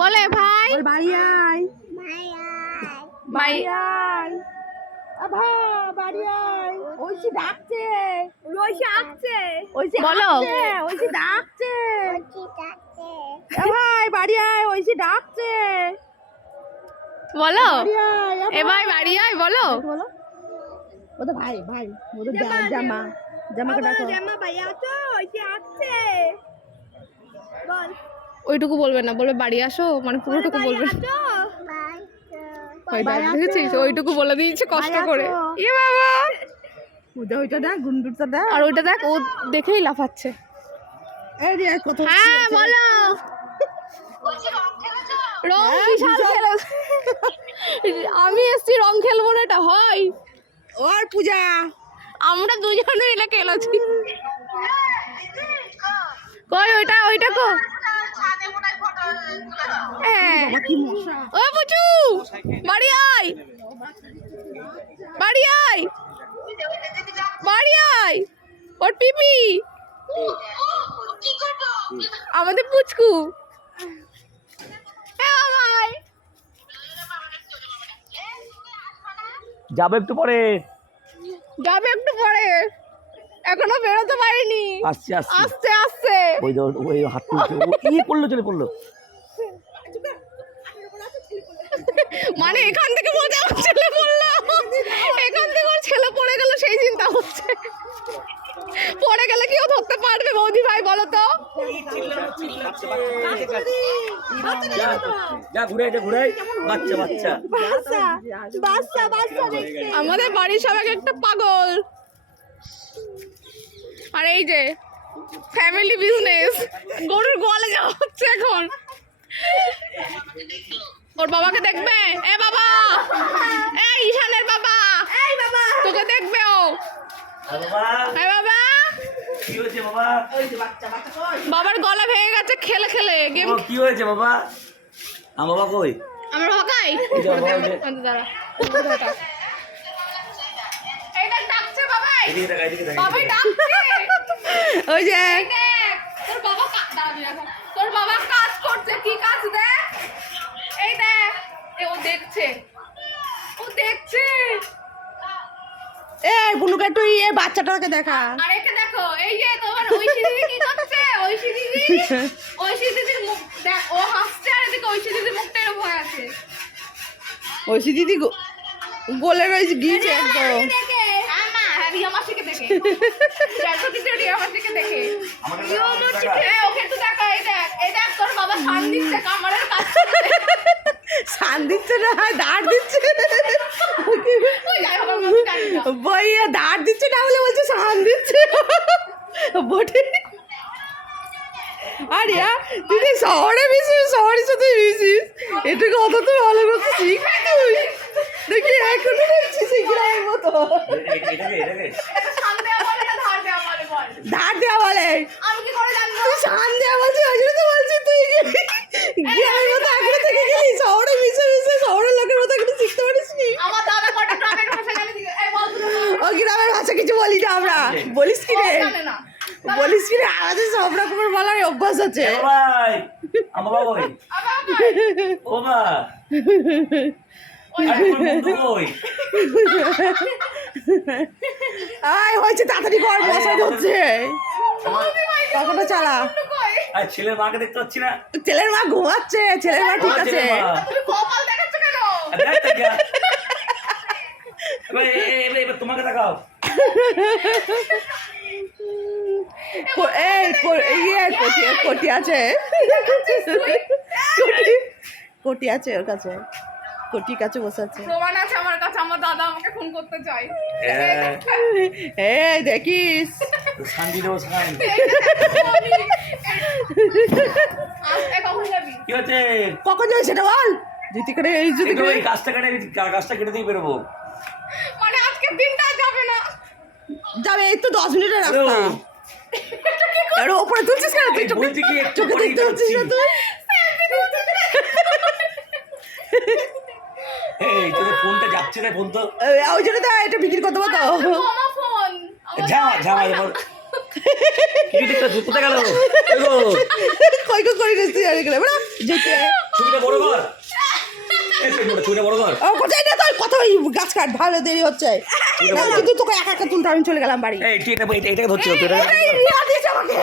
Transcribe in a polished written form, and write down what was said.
বলে ভাই বল ভাই আয় ভাই আয় আভা বাড়ি আয় ঐশী ডাকছে ঐশী বলো। আসছে ঐশী ডাকছে এ ভাই বাড়ি আয় ঐশী ডাকছে বলো বাড়ি আয় এ ভাই বাড়ি আয় বলো। বলো ও তো ভাই ভাই ও তো জামা জামাকে ডাকো ওইটুকু বলবে না, বলবে বাড়ি আসো, মানে পুরোটুকু বলবে না। ওই দেখ, দেখেছিস ওইটুকু বলে দিয়েছে কষ্ট করে। এ বাবা, ওইটা দেখ গুন্ডুরটা দেখ আর ওইটা দেখ, ও দেখেই লাফাচ্ছে। এই রে কত হ্যাঁ বলো। রং বিশাল খেলো। আমি এসছি রং খেলবো না, এটা হয়? ওর পূজা আমরা দুজনে মিলে খেলেছি। কই ওইটা ওইটা কো? হ্যাঁ কি মশা ও পুচু, বাড়ি আয় বাড়ি আয় বাড়ি আয়। ওর পিপি আমাদের পুচকু। হ্যাঁ ভাই যাবে একটু পরে, যাবে একটু পরে, এখনো বেরোতে পারিনি। আসছে আসছে আস্তে আস্তে। ওই হাত তুলছে, ও কি পড়লো, চলে পড়লো। মানে এখান থেকে বলছে আমার ছেলে পড়লো, এখান থেকে ওর ছেলে পড়ে গেল সেই চিন্তা হচ্ছে। পড়ে গেলে কেউ ধরতে পারবে বৌদি ভাই বলো তো? যা ঘুরে যা ঘুরে, বাচ্চা বাচ্চা আমাদের বাড়ির সবাই একটা পাগল। আর এই যে ফ্যামিলি বিজনেস, গরুর গোয়ালে যাওয়া হচ্ছে এখন। ওর বাবাকে দেখবে, এ বাবা, এই ঈশানের বাবা, এই বাবা তোকে দেখবে ও। এ বাবা, কি হয়েছে বাবা? বাবার গলা ভেঙে গেছে খেলে খেলে গেম। ও কি হয়েছে বাবা? আমার বাবা কই? আমার হকাই এই যে বাবা, এই যে। দাঁড়া, এইটা ডাকছে বাবাই, এদিকে দেখা, এদিকে দেখা, বাবাই এদিকে ডাকছে। ওই যে এই দেখ, তোর বাবা দাঁড়াবি এখন, তোর বাবা কাজ করছে। কি কাজ দেখ, এই দেখ, ও দেখছে, ও দেখছে। এ বুনুকে একটু বাচ্চাটাকে দেখা আর একে দেখো, এই যে তোমার ঐশী দিদি কি করছে, ঐশী দিদির মুখ দেখ, ও হাসছে আর এদিকে ঐশী দিদির মুখটা এরকম হয়ে আছে। ঐশী দিদি গোলে রয়েছে গিয়েছে একদম দেখে না, রিয়া মাসিকে দেখে, দেখো দিদি রিয়া মাসিকে দেখে। আমাকে রিয়া দেখা, আমাকে মাসিকে, দেখা। ওকে একটু দেখা, এই দেখ তোর বাবা সান দিচ্ছে কামারের কাছে। সান দিচ্ছে না দাঁড় দিচ্ছে ওই যাই হোক, আমার মতো জানি না। বইয়া দাঁড় দিচ্ছে না বলে বলছে সান দিচ্ছে বটে। আর ইয়া দিদি শহরে মিশিস, শহরের সাথে মিশিস, এটাকে অত তো ভালো করতে শিখ তুই দেখি এখনো বলছিস এই গ্রামের মতো। এটাকে এটা সান দেওয়া বলে না ধার দেওয়া বলে বল? ধার দেওয়া বলে, আমি কি করে জানবো? তুই সান দেওয়া বলছিস ওই জন্য তো বলছি তুই গ্রামের মতো এখনো থেকে গেলি, শহরে মিশে মিশে শহরের লোকের মতো এখনো শিখতে পারিস নি। আমার দাদা কটা ট্রাকের ভাষা জানে দিকে, এই বল তুই ও গ্রামের ভাষা কিছু বলি না আমরা, বলিস কি রে, জানে না। বলিস কি রে, আমাদের সব রকমের বলার অভ্যাস আছে। এ ভাই, আমার বাবা কই? আবার ও মা, আরে তোর বন্ধু কই? আয় হয়েছে তাড়াতাড়ি কর, মশা ধরছে, কখনো চালা। কই? আর ছেলের মাকে দেখতে পাচ্ছি না। ছেলের মা ঘুমাচ্ছে, ছেলের মা ঠিক আছে। ছেলের মা। তুমি কপাল দেখাচ্ছ কেন? আর দেখ তো যা। এবার তোমাকে দেখাও। কোটি আছে, কোটি আছে ওর কাছে, কোটির কাছে বসে আছে। প্রমাণ আছে আমার কাছে, আমার দাদা আমাকে ফোন করতে চাই। এই দেখিস শান্তি দেবো শান্তি। আজকে কখন যাবি? কি হচ্ছে? কখন যাবে সেটা বল, যদি করে এই যদি একটু ওই গাছটা কেটে দিয়ে বেরোবো। মানে আজকের দিনটা যাবে না। যাবে, এই তো 10 মিনিটের রাস্তা। আর ওপরে তুলছিস কেন তুই? এই বলছি কি একটু চোখে পরেই দেখতে পাচ্ছিস না তুই? এই তোদের ফোনটা যাচ্ছে না, ফোন তো ওই জন্য তো এটা বিক্রি করতে পারতো। আমার ফোন, ঝামা এবার কিছু দেখতে কোথায় গেল? কই কই করে তুই আর গেলে যেতে ছুরিটা বড় কর ছুরিটা বড় কর ও কোথায় না তোর কত ওই গাছ কাট ভালো দেরি হচ্ছে না, কিন্তু তোকে একা একা তুলতে আমি চলে গেলাম বাড়ি এই এটাকে ধরছি তো, এটা এই রিয়া দিয়েছে আমাকে